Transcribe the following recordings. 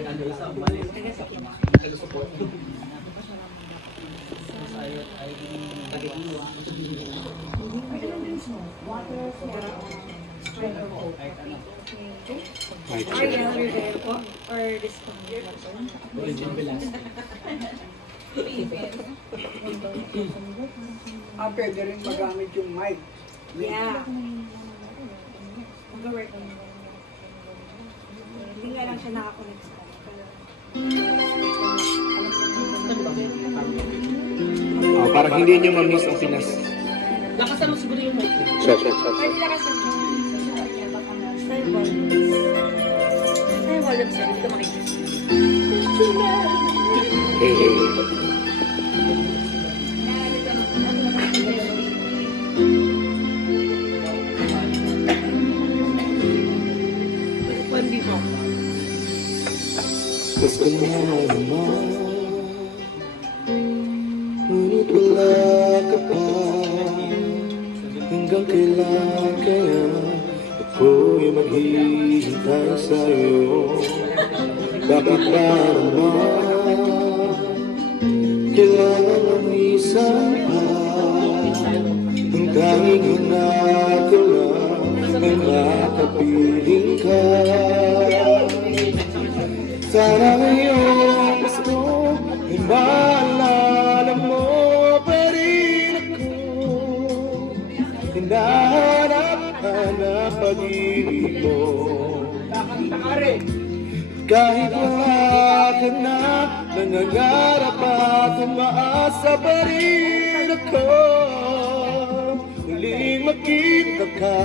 Or this Pwede rin magamit yung mic. Yeah. Mag-work. Hindi nga lang siya nakakonect sa Parang hindi nyo ma-miss ang Pinas. Lakasan mo siguro yung mic. Pwede lakasan mo. Style volume. Style volume sir. Hindi ka makikita. Gusto mo naman, ngunit wala ka pa. Hanggang kailan kaya ako'y maghihintay sa'yo? Bakit ba naman kailangan umisan pa? Ang tanging hanap ko lang ay makapiling ka. Sana ngayong Pasko ay maalala mo pa rin ako. Hinahanap-hanap pag-ibig mo. Kahit wala ka na, nangangarap at umaasa pa rin ako. Muling makita ka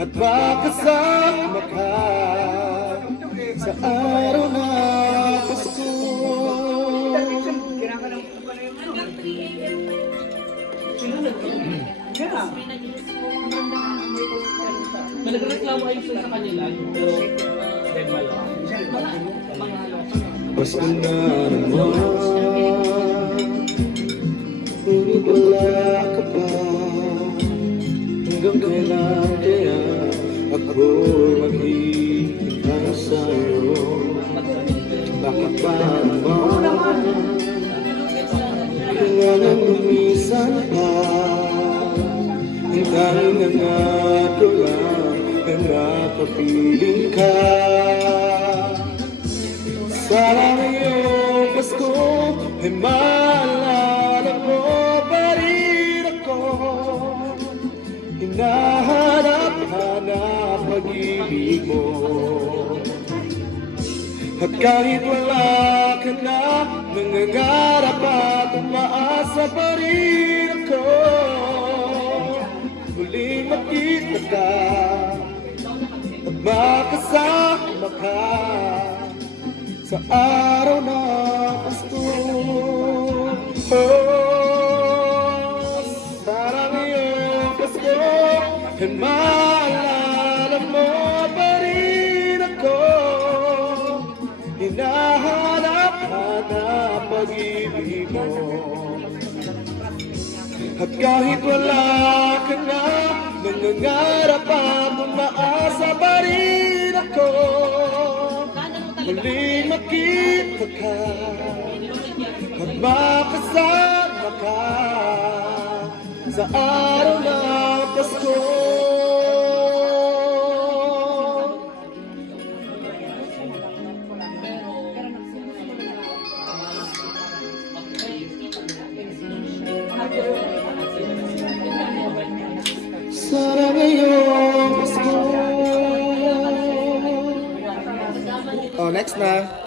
at makasama ka sa araw na Pasko. May nagreklamo kayo sa kanila, pero Pasko na naman, ngunit wala ka pa. Hanggang kailan kaya ako'y maghihintay sa'yo? Bakit ba naman kailangan lumisan pa? Ang tanging hanap ko lang ay makapiling ka. Sana ngayong Pasko ay maalala mo pa rin ako. Hinahanap-hanap pag-ibig mo. At kahit wala ka na, nangangarap at umaasa pa rin ako. Muling makita ka at makasama ka sa araw na Pasko. Sana ngayong Pasko ay maalala mo pa rin ako. Hinahanap-hanap pag-ibig mo. At kahit wala ka na, nangangarap at umaasa pa rin ako. Muling makita ka at makasama ka sa araw na Pasko. Sana ngayong Pasko. Oh, next na.